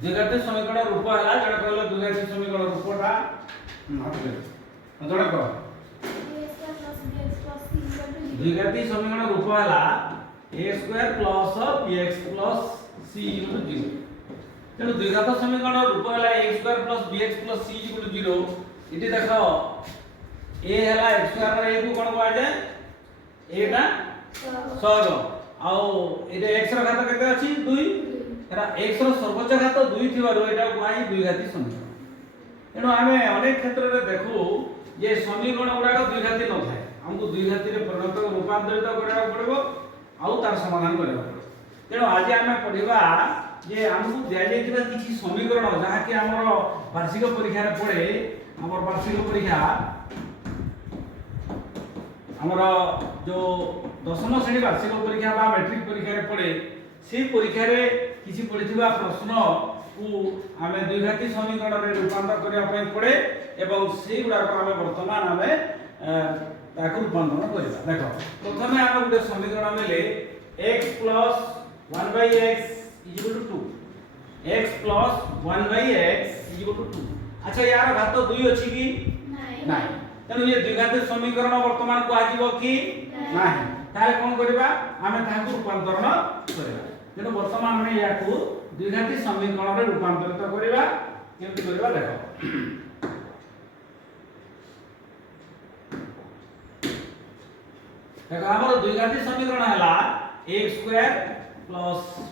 द्विघाती समीकरण रूप है जण कहले द्विघाती समीकरण रूपटा जण कह द्विघाती समीकरण रूप है a² + bx + c 0 तेणु द्विघात समीकरण रूप है a² + bx + c 0 इति देख a हैला x² रे a को कोन कह जाय a टा सहग आउ एटा x रो घात केते अछि 2 एरा x रो सर्वोच्च घात 2 थिबारो एटा कोइ द्विघाती समीकरण तेणु आमे अनेक क्षेत्र रे देखू जे समीकरण गुडा द्विघाती न थाए हमको द्विघाती रे परिणत रूपांतरित करबा पड़बो आउ तार समाधान करबा पड़बो तेणु आज आमे पढिबा जे हमको दिया जायतिबा किछि समीकरण जहा कि हमर वार्षिक परीक्षा रे पड़े हमर वार्षिक परीक्षा हमर जो दशम श्रेणी वार्षिक परीक्षा बा मैट्रिक परीक्षा रे पड़े से परीक्षा रे किछि पढिथिबा प्रश्न को आमे द्विघाती समीकरण रे रूपांतर करबा पय पड़े एवं से गुडा को आमे वर्तमान आमे ताकु रूपांतरण करबा देखो प्रथमे आमे गुटे समीकरण मेले x + 1/x = 2 x + 1/x = 2 अच्छा यार घात 2 अछि कि नाही तेणु ये द्विघाती समीकरण वर्तमान को आजिबो कि नाही ताले कोन करबा आमे ताकु रूपांतरण करबा तेणु वर्तमान में याकू द्विघाती समीकरण रे रूपांतरित करबा केमति करबा देखो देखो हमर द्विघाती समीकरण हला a² +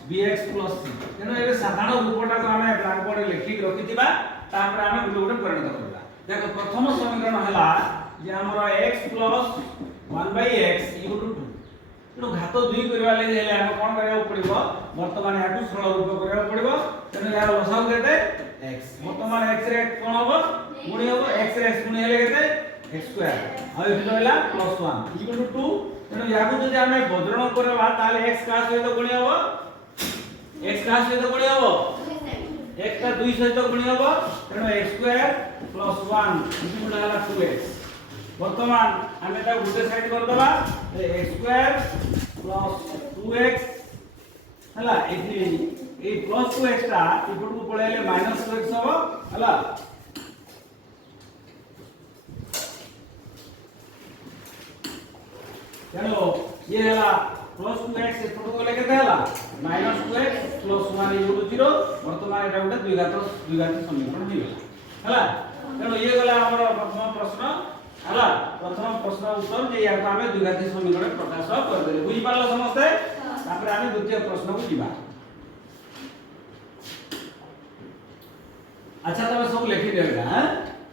bx + c तेणु ए साधारण रूपटा को आमे ब्लैक बोर्ड लिखि रखितिबा तापर आमे गुटे गुटे परिणत करबा देखो प्रथम समीकरण हला जे हमर x + 1/x = 2 तेणु घात 2 करबा लागि हेले हम कोन करबा पड़िबो वर्तमान याकू सरल रूप करबा पड़िबो तेणु यार लसाउ केते x वर्तमान x रे कोन होबो गुणी होबो x रे x गुणी हेले केते x² आ एठी रहला +1 = 2 तेणु याकू जदि हमें बदरण करबा ताले x का सहित गुणी होबो x का सहित गुणी होबो x का 2 सहित गुणी होबो तेणु x² + 1 = होला 2x वर्तमान हमें ता गुटे साइड कर दबा x² + 2x हला एठी ए +2x ता इपट को पळेले -2x होबो हला चलो ये हला +2x इपट को लेके हला -2x + 1 = 0 वर्तमान एटा गुटे द्विघाती समीकरण हो गेला हला चलो ये गला हमर प्रथम प्रश्न हला प्रथम प्रश्न उत्तर जे या हमें द्विघाती समीकरण प्रकाश कर देले बुझी पारलो समस्ते तापर हमें द्वितीय प्रश्न को जीवा अच्छा तबे सब लिखि देबा हां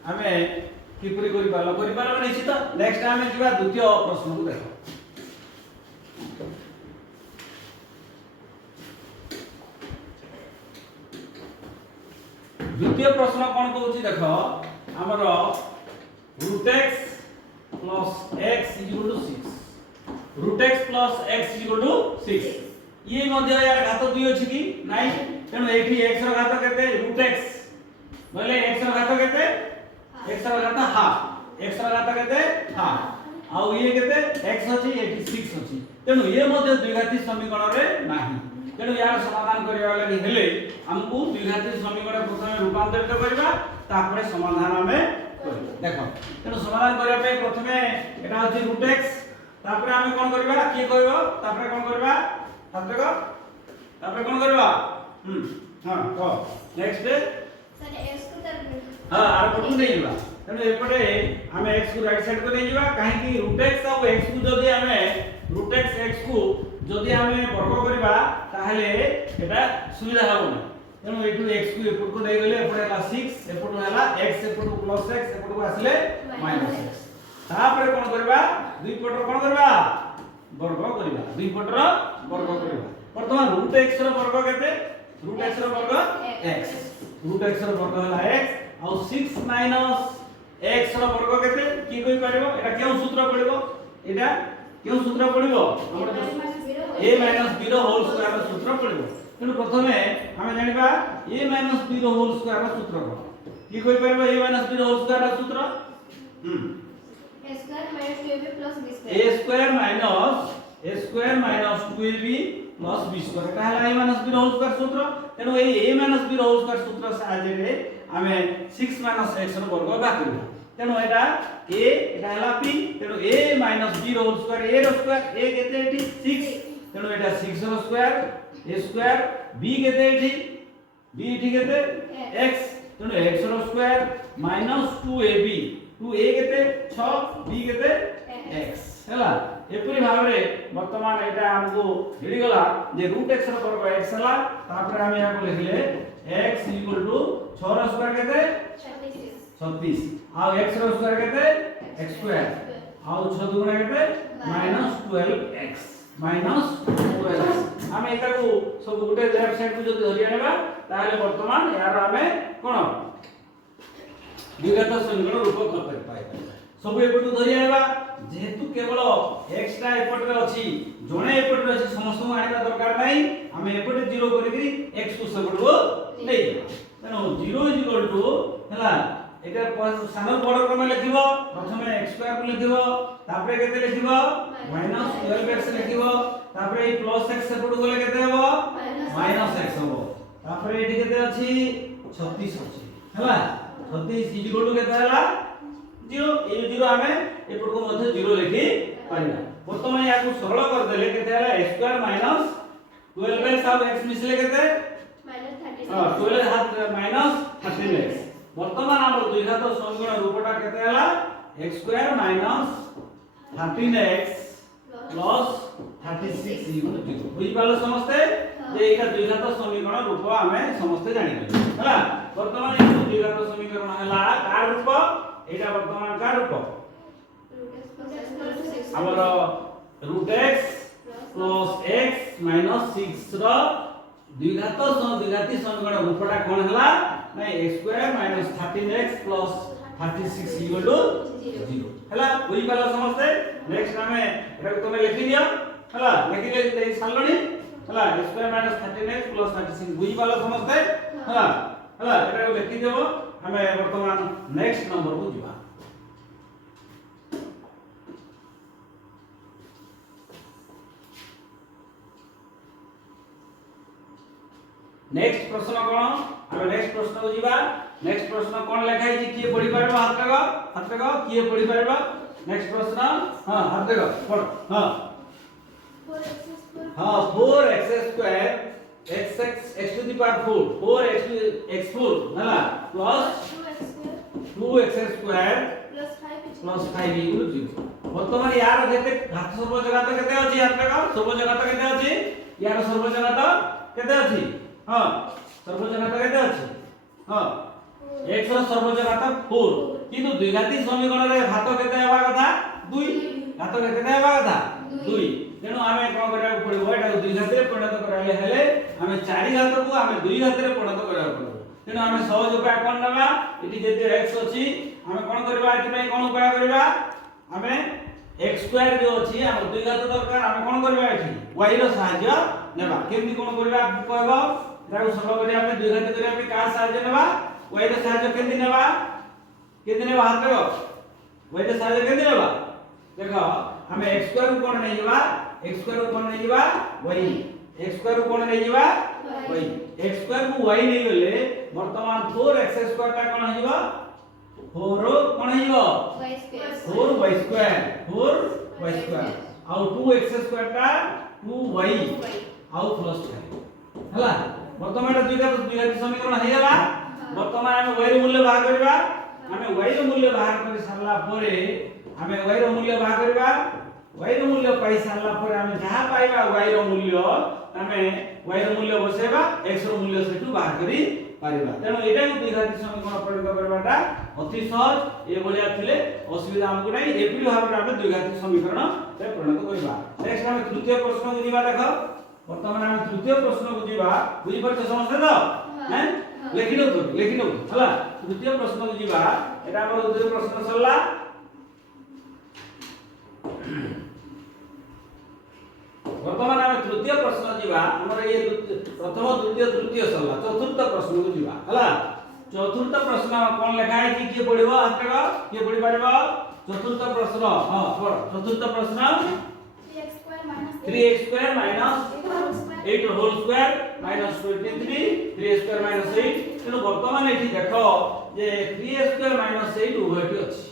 हमें किपरि करि पारलो निश्चित नेक्स्ट हमें जीवा द्वितीय प्रश्न को देखो द्वितीय प्रश्न कोन कहूची देखो हमर √x + x = 6 √x + x = 6 ये मध्य यार घात 2 अछि कि नाही तेनु एठी x रो घात केते √x बोले x रो घात केते x रो घात हाफ x रो घात केते हाफ आ ये केते x अछि एठी 6 अछि तेनु ये मध्य द्विघाती समीकरण रे नाही तेनु यार समाधान करिया लागि हेले हमकु द्विघाती समीकरण प्रथमे रूपांतरित करबा तापर समाधान हमें देखो तेनु समाधान करिया पे प्रथमे एटा अछि √x तापर हमें कोन करबा की कहबो तापर कोन करबा तापर कोन करबा हां तो नेक्स्ट सर x को तर हां आर पटु नै जिबा तेनु एपटे हमें x को राइट साइड को नै जिबा काहे कि √x आ x को जदी हमें √x x को जदी हमें वर्ग करबा ताहले एटा सुविधा होबो तेणु एठू x को एपट को दे गेले एपट हला 6 एपट हला x एपट +x एपट को आसले -x तापर कोन करबा दुई पटर कोन करबा वर्ग करबा दुई पटर वर्ग करबा वर्तमान √x रो वर्ग केते √x रो वर्ग x √x रो वर्ग हला x और 6 - x रो वर्ग केते की कहि परबो एटा केउ सूत्र पडिबो एटा केउ सूत्र पडिबो हमर a - b रो होल स्क्वायर रो सूत्र पडिबो तेणु प्रथमे हमें जानिबा a - b रो होल स्क्वायर रो सूत्र कोन की कहि परबो a - b रो होल स्क्वायर रो सूत्र a² - 2ab + b² a² - 2ab plus b square एटा हला a minus b whole square सूत्र तेनु ए a minus b whole square सूत्र सहायता रे हमें 6 माइनस x रो वर्ग बा करबा तेनु एटा a एटा हला p तेनु a minus b whole square a रो स्क्वायर a केते एठी 6 तेनु एटा 6 रो स्क्वायर a स्क्वायर b केते एठी b एठी केते x तेनु x रो स्क्वायर माइनस 2ab 2a केते 6 b केते x हैला एपरि भाबरे वर्तमान एटा हमको हिडी गला जे रूट x रो वर्ग x हला तापर हम या को लिखले x = 6 रो स्क्वायर केते 36 आ x रो स्क्वायर केते x स्क्वायर आ 6 दुगुणा केते -12x -12x हम एटा को सब गुटे लेफ्ट साइड को जदी धरि आनेबा ताले वर्तमान यार हमें कोन द्विघात समीकरण रूप कर पाइबा सब एपटू धरि आनेबा जेहेतु केवल x टा एपटरे अछि जणे एपटरे अछि समस्त को आनिबा दरकार नै हम एपटे 0 करिकरी x को सबटो नै तनो 0 हला एटा सानो बड़ क्रम लिखिबो प्रथमे x स्क्वायर को लिखिबो तापरे केते लिखिबो -12x लिखिबो तापरे ई प्लस x सेपटो गले केते हबो -x हबो तापरे एठी केते अछि 36 अछि हला 36 इक्वल टू केते हला 0 ए 0 हमें एपट को मध्ये 0 लिखि पारिबा वर्तमान या को सरल कर देले केते हला x स्क्वायर माइनस 12x अब x मिसले केते हां 12 हाथ माइनस 13x वर्तमान हमर द्विघात समीकरण रूपटा केते हला x square minus 13x plus 36 0 बुझि पालो समस्ते जे एका द्विघात समीकरण रूप हमें समस्ते जानि गले हला वर्तमान ए द्विघात समीकरण हला का रूप एटा वर्तमान का रूप हमर root x plus x minus 6 रो द्विघाती समीकरण रूपटा कोन हला नै x square minus 13x plus 36 equal to 0 हला बुझि पालो समस्ते नेक्स्ट हमें एटा को तमे लिखि दियो हला लिखि ले सालणी हला x square minus 13x plus 36 बुझि पालो समस्ते हला हला एटा को लिखि देबो हमें वर्तमान नेक्स्ट नंबर को जीवा नेक्स्ट प्रश्न कोन हम नेक्स्ट प्रश्न को जीवा नेक्स्ट प्रश्न कोन लिखाई छी किए पढी पारबो हाथ लगा किए पढी पारबो नेक्स्ट प्रश्न हां हाथ लगा पढ़ हां 4x square x to the power 4 4x to x 4 हला plus 2x square plus 5 equal 0 वर्तमान यार केते घात सर्वजगात केते अछि हाथ लगा सर्वजगात केते अछि यार सर्वजगात केते अछि हां सर्वजगात केते अछि हां x रो सर्वजगात 4 किंतु द्विघाती समीकरण रे घात केते हेबा कथा 2 घात केते हेबा कथा 2 तेनु आमे कोन करिया पड़िबो एटा द्विघात रे परिणत कराले हेले आमे 4 घात को आमे 2 घात रे परिणत करिया पड़िबो तेनु आमे सहज उपाय कोन नबा एटी जेते x अछि आमे कोन करबा एटी पय कोन उपाय करबा आमे x स्क्वायर जो अछि हम द्विघात दरकार आमे कोन करबा एटी y रो सहाय्य नेबा केमि कोन करबा कहबो एटा को सरल करिया आमे द्विघात करिया पे का सहाय्य नेबा y रो सहाय्य केमि नेबा हाथ लगा y रो सहाय्य केमि नेबा देखो हमें x स्क्वायर को कोन नै जेबा x स्क्वायर को कोन नै जेबा y x स्क्वायर को कोन नै जेबा y x स्क्वायर को y नै गले वर्तमान 4x स्क्वायर ता कोन हिबो 4 कोन हिबो y स्क्वायर 4y स्क्वायर आउ 2x स्क्वायर ता 2y आउ प्लस 5 हला वर्तमान द्विघात समीकरण हे गला वर्तमान हम y रो मूल्य बाहर करबा हमें y रो मूल्य बाहर कर सरला परे हमें y रो मूल्य बाहर करबा y रो मूल्य पाई सारला परे हमें जहां पाइबा y रो मूल्य हमें y रो मूल्य बसेबा x रो मूल्य सेटु बाहर करी पारिबा तेनो एटा को द्विघाती समीकरण प्रयोग करबाटा अति सहज ए बलिया थिले असुविधा हमकु नै एपि भाबरे हम द्विघाती समीकरण रे परिणत करबा नेक्स्ट हम तृतीय प्रश्न को जीवा देखो वर्तमान हम तृतीय प्रश्न को जीवा बुझि परछ समझे तो हैं लेखिनो हला तृतीय प्रश्न को जीवा एटा हमर तृतीय प्रश्न सरला वर्तमान हम तृतीय प्रश्न जीवा हमर ये प्रथम द्वितीय तृतीय सरला चतुर्थ प्रश्न को जीवा हला चतुर्थ प्रश्न कोन लिखा है कि के पढिबो हातका के पढि पारिबो चतुर्थ प्रश्न हां पढ चतुर्थ प्रश्न 3x स्क्वायर माइनस 8 ର whole square minus 23 3 square minus 8 तेणु वर्तमान एठी देखो जे 3 स्क्वायर माइनस 8 उभयटी अछि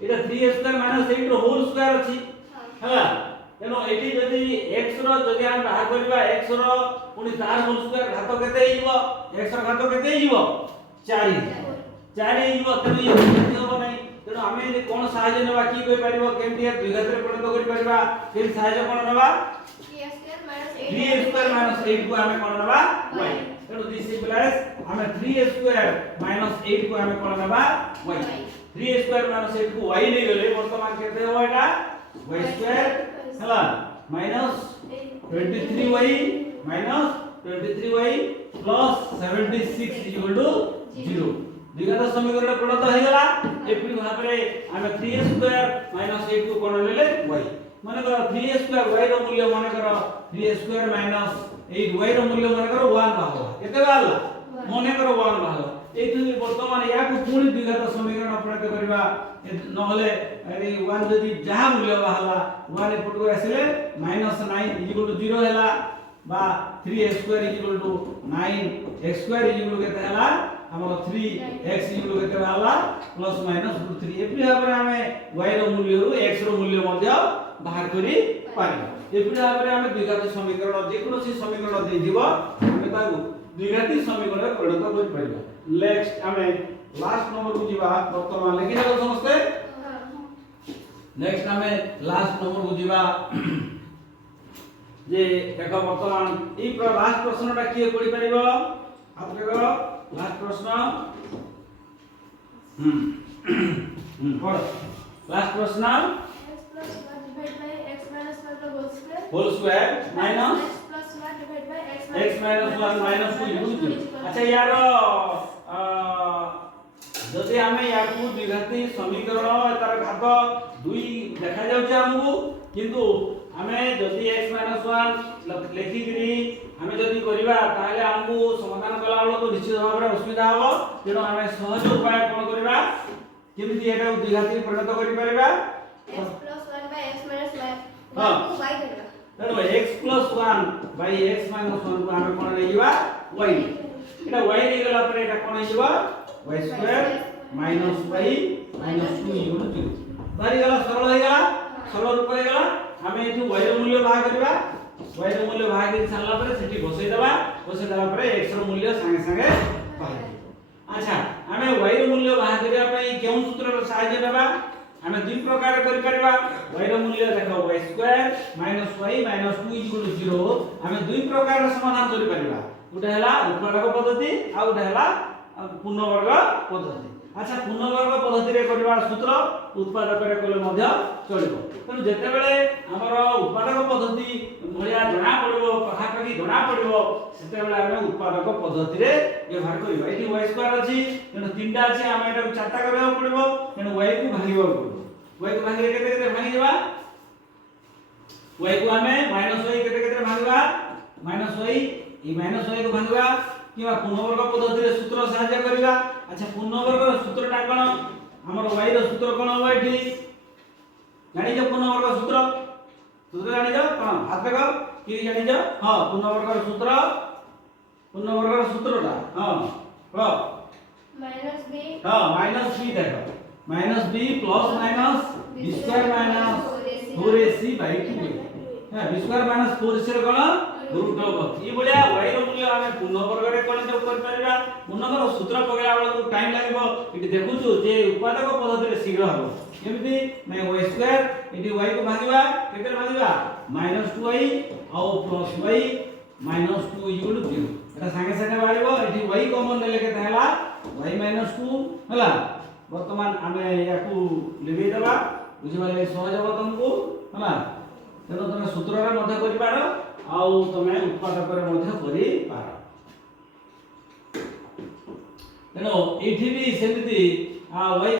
एटा 3 स्क्वायर माइनस 8 रो होल स्क्वायर अछि हला तेणु एठी जदि x रो जदि हम बाहर करबा x रो पुनी तार होल स्क्वायर घात केते हिबो x रो घात केते हिबो 4 हिबो तेणु ये केते होबो नै तेणु आमे कोन सहाय्य नेबा की कहि परिबो केमति दुई घाତରେ परिणत करि परिबा के सहाय्य कोन नेबा 3 स्क्वायर माइनस 8 को आमे कोन नेबा y तेणु दिस इक्वल्स आमे 3 स्क्वायर माइनस 8 को आमे कोन नेबा y 3 स्क्वायर माइनस 8 को y नै गेले वर्तमान केते हो एटा y स्क्वायर हला minus 23y minus 23y plus 76 equal to 0 द्विघात समीकरण प्रणत हो गला एपि भाबरे आमे 3 स्क्वायर माइनस 8 को कोन लेले y माने करो 3 स्क्वायर y रो मूल्य माने करो 3 स्क्वायर माइनस 8 y रो मूल्य माने करो 1 भागला केते बाहला माने करो 1 भागला एथि वर्तमान या को पूर्ण द्विघात समीकरण प्रणत करबा नहले अरे 1 जदि जहा मूल्य बाहला 1 एपट को आसीले -9 इक्वल टू 0 हैला बा 3 square equal to 9 x square equal to केते हैला हमर 3x इक्वल केते बाहला प्लस माइनस √3 एपि भाबरे हमें y रो मूल्य रु x रो मूल्य मध्य बाहर करी पारि एपि भाबरे हमें द्विघात समीकरण जे कोनोसी समीकरण दे दिबो हमें ताकू द्विघाती समीकरण परिणत करि परिबा नेक्स्ट हमें लास्ट नंबर को जीवा वर्तमान लेखि जाओ समस्ते नेक्स्ट हमें लास्ट नंबर को जीवा जे देखो वर्तमान ई लास्ट प्रश्नटा किए पढि परिबो आप देखो लास्ट प्रश्न पढ़ लास्ट प्रश्न whole square minus x minus 1 minus 2 अच्छा यार जदि हमें या को द्विघाती समीकरण तार घात 2 देखा जाउछ हमहु किंतु हमें जदि x minus 1 लेखि गिरी हमें जदि करिबा ताले हमहु समाधान कला बेला को निश्चित भाव रे असुविधा हो तेनो हमें सहज उपाय कोन करिबा केमिति एटा द्विघाती परिणत करि परिबा x plus 1 by x minus 1 हां को y करबा तेनो x plus 1 by x minus 1 को हमें कोन लेइबा y एटा y रे गेला पर एटा कोन हिबा y square minus y minus 2 equal 0 बारी गेला सरल रूप हे गेला हमें एठु y रो मूल्य बाहा करबा y रो मूल्य बाहा करि सारला पर सेठी बसै देला पर x रो मूल्य संगे संगे बाहा अच्छा हमें y रो मूल्य बाहा करिया पई केउ सूत्र रो सहाय्य लेबा हमें दुई प्रकार करि परबा y रो मूल्य देखो y square minus y minus 2 equal 0 हमें दुई प्रकार समाधान करि परबा उटा हला उत्पादक पद्धति आ उटा हला पूर्णवर्ग पद्धति अच्छा पूर्णवर्ग पद्धति रे करबा सूत्र उत्पादक रे कले मध्य चलिबो तनु जेते बेले हमर उत्पादक पद्धति भलिया जणा पड़िबो कहा कहि जणा पड़िबो सेते बेले हम उत्पादक पद्धति रे व्यवहार करबा एठी y स्क्वायर अछि तनु तीनटा अछि हम एटा चारटा करबा पड़िबो तनु y को भागिबो पड़िबो y को भागिले केते केते भागी देबा y को हमें -y केते केते भागिबा -y ई -y को भागिबा किबा पूर्णवर्ग पद्धति रे सूत्र सहाय्य करबा अच्छा पूर्णवर्ग सूत्रटा कोन हमर y रो सूत्र कोन हो एठी जानि जो पूर्णवर्ग सूत्र जानि जो कोन हाथ देखो कि जानि जो हां पूर्णवर्ग सूत्रटा हां रो -b हां -b देखो -b plus minus b square minus 4ac by 2 हां b स्क्वायर माइनस 4ac रे कोन रूट ऑफ ई बलिया y रो मूल्य हमें पूर्णवर्ग रे कोन जो कर परबा पूर्णवर्ग सूत्र पगला वाला को टाइम लागबो इति देखुछु जे उत्पादक पद्धति रे शीघ्र हबो केमिति मैं y स्क्वायर इति y को भागिबा केते भागिबा -2y और +y -2 इक्वल 0 एटा संगे संगे बारिबो इति y कॉमन लेले केते हला y -2 हला वर्तमान हमें याकू लेबे देबा बुझिबाले सहज हो तुमको हला तेनो तमे सूत्र रे मध्य करि पारो आउ तमे उत्पादक रे मध्य करि पारो तेनो एठी भी सेमिति y